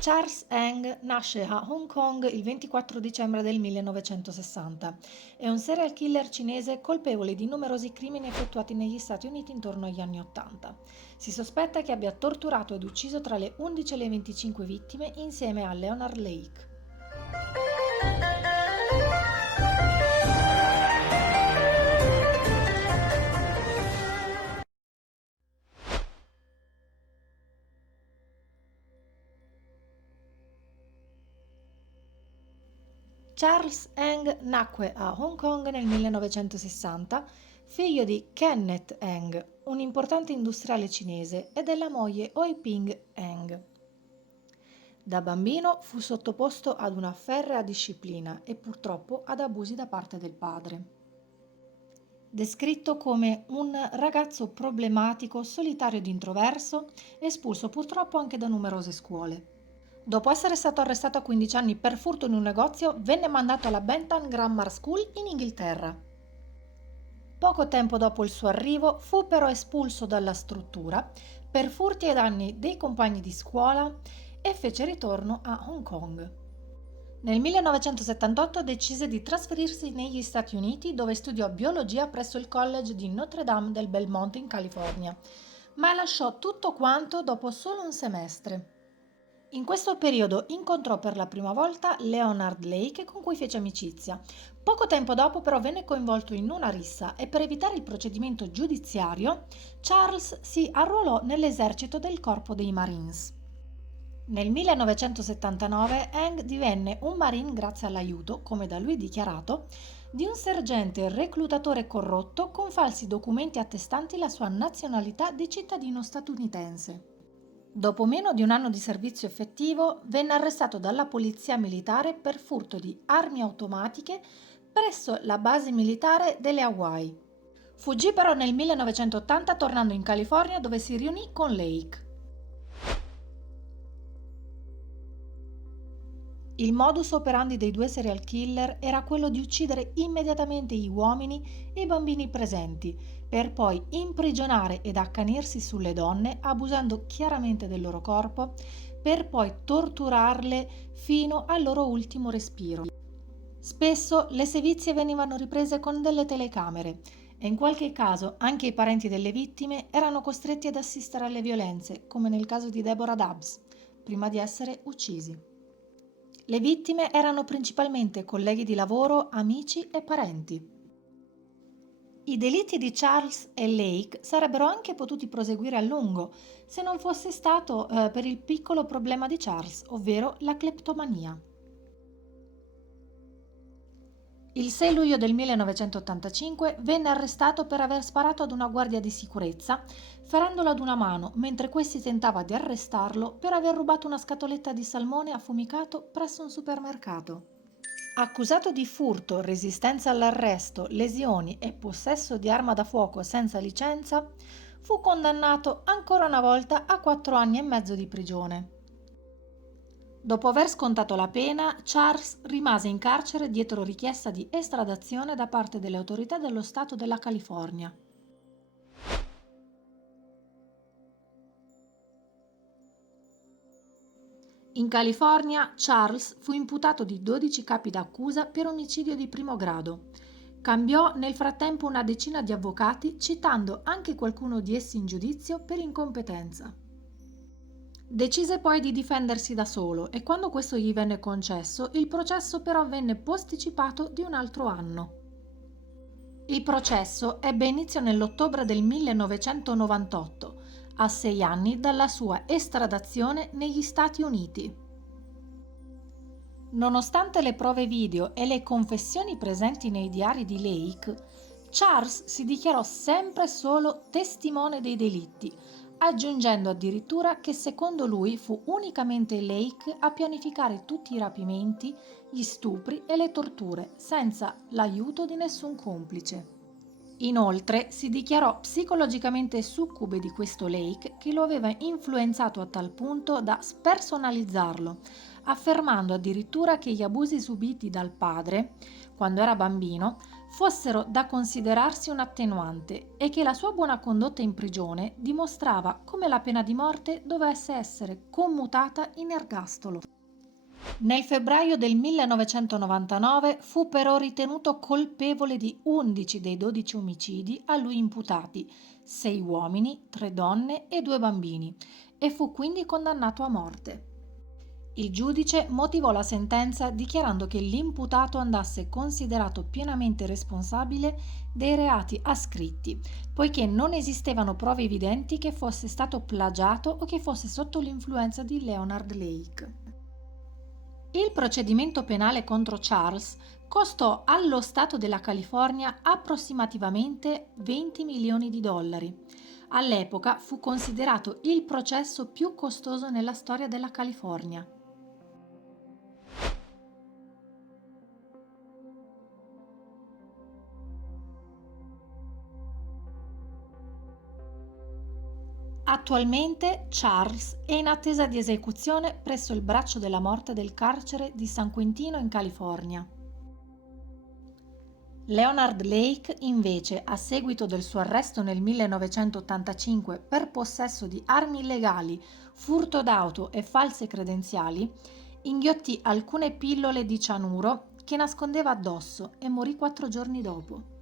Charles Eng nasce a Hong Kong il 24 dicembre del 1960. È un serial killer cinese colpevole di numerosi crimini effettuati negli Stati Uniti intorno agli anni Ottanta. Si sospetta che abbia torturato ed ucciso tra le 11 e le 25 vittime insieme a Leonard Lake. Charles Eng nacque a Hong Kong nel 1960, figlio di Kenneth Eng, un importante industriale cinese, e della moglie Oi Ping Eng. Da bambino fu sottoposto ad una ferrea disciplina e purtroppo ad abusi da parte del padre. Descritto come un ragazzo problematico, solitario ed introverso, espulso purtroppo anche da numerose scuole. Dopo essere stato arrestato a 15 anni per furto in un negozio, venne mandato alla Bentham Grammar School in Inghilterra. Poco tempo dopo il suo arrivo fu però espulso dalla struttura per furti ai danni dei compagni di scuola e fece ritorno a Hong Kong. Nel 1978 decise di trasferirsi negli Stati Uniti, dove studiò biologia presso il College di Notre Dame del Belmont in California, ma lasciò tutto quanto dopo solo un semestre. In questo periodo incontrò per la prima volta Leonard Lake, con cui fece amicizia. Poco tempo dopo però venne coinvolto in una rissa e per evitare il procedimento giudiziario, Charles si arruolò nell'esercito del Corpo dei Marines. Nel 1979 Eng divenne un Marine grazie all'aiuto, come da lui dichiarato, di un sergente reclutatore corrotto con falsi documenti attestanti la sua nazionalità di cittadino statunitense. Dopo meno di un anno di servizio effettivo, venne arrestato dalla polizia militare per furto di armi automatiche presso la base militare delle Hawaii. Fuggì però nel 1980 tornando in California, dove si riunì con Lake. Il modus operandi dei due serial killer era quello di uccidere immediatamente gli uomini e i bambini presenti, per poi imprigionare ed accanirsi sulle donne, abusando chiaramente del loro corpo, per poi torturarle fino al loro ultimo respiro. Spesso le sevizie venivano riprese con delle telecamere e in qualche caso anche i parenti delle vittime erano costretti ad assistere alle violenze, come nel caso di Deborah Dubs, prima di essere uccisi. Le vittime erano principalmente colleghi di lavoro, amici e parenti. I delitti di Charles e Lake sarebbero anche potuti proseguire a lungo se non fosse stato per il piccolo problema di Charles, ovvero la cleptomania. Il 6 luglio del 1985 venne arrestato per aver sparato ad una guardia di sicurezza, ferendolo ad una mano, mentre questi tentava di arrestarlo per aver rubato una scatoletta di salmone affumicato presso un supermercato. Accusato di furto, resistenza all'arresto, lesioni e possesso di arma da fuoco senza licenza, fu condannato ancora una volta a 4 anni e mezzo di prigione. Dopo aver scontato la pena, Charles rimase in carcere dietro richiesta di estradazione da parte delle autorità dello Stato della California. In California, Charles fu imputato di 12 capi d'accusa per omicidio di primo grado. Cambiò nel frattempo una decina di avvocati, citando anche qualcuno di essi in giudizio per incompetenza. Decise poi di difendersi da solo e quando questo gli venne concesso, il processo però venne posticipato di un altro anno. Il processo ebbe inizio nell'ottobre del 1998, a 6 anni dalla sua estradazione negli Stati Uniti. Nonostante le prove video e le confessioni presenti nei diari di Lake, Charles si dichiarò sempre solo testimone dei delitti, aggiungendo addirittura che secondo lui fu unicamente Lake a pianificare tutti i rapimenti, gli stupri e le torture, senza l'aiuto di nessun complice. Inoltre si dichiarò psicologicamente succube di questo Lake, che lo aveva influenzato a tal punto da spersonalizzarlo, affermando addirittura che gli abusi subiti dal padre, quando era bambino, fossero da considerarsi un attenuante e che la sua buona condotta in prigione dimostrava come la pena di morte dovesse essere commutata in ergastolo. Nel febbraio del 1999 fu però ritenuto colpevole di 11 dei 12 omicidi a lui imputati, 6 uomini, 3 donne e 2 bambini, e fu quindi condannato a morte. Il giudice motivò la sentenza dichiarando che l'imputato andasse considerato pienamente responsabile dei reati ascritti, poiché non esistevano prove evidenti che fosse stato plagiato o che fosse sotto l'influenza di Leonard Lake. Il procedimento penale contro Charles costò allo Stato della California approssimativamente 20 milioni di dollari. All'epoca fu considerato il processo più costoso nella storia della California. Attualmente Charles è in attesa di esecuzione presso il braccio della morte del carcere di San Quintino in California. Leonard Lake, invece, a seguito del suo arresto nel 1985 per possesso di armi illegali, furto d'auto e false credenziali, inghiottì alcune pillole di cianuro che nascondeva addosso e morì 4 giorni dopo.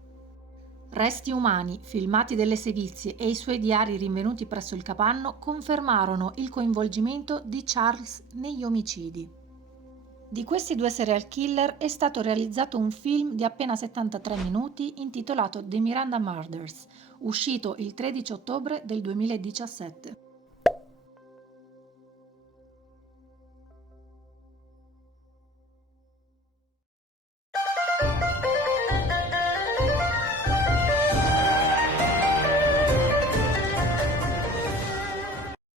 Resti umani, filmati delle sevizie e i suoi diari rinvenuti presso il capanno confermarono il coinvolgimento di Charles negli omicidi. Di questi 2 serial killer è stato realizzato un film di appena 73 minuti intitolato The Miranda Murders, uscito il 13 ottobre del 2017.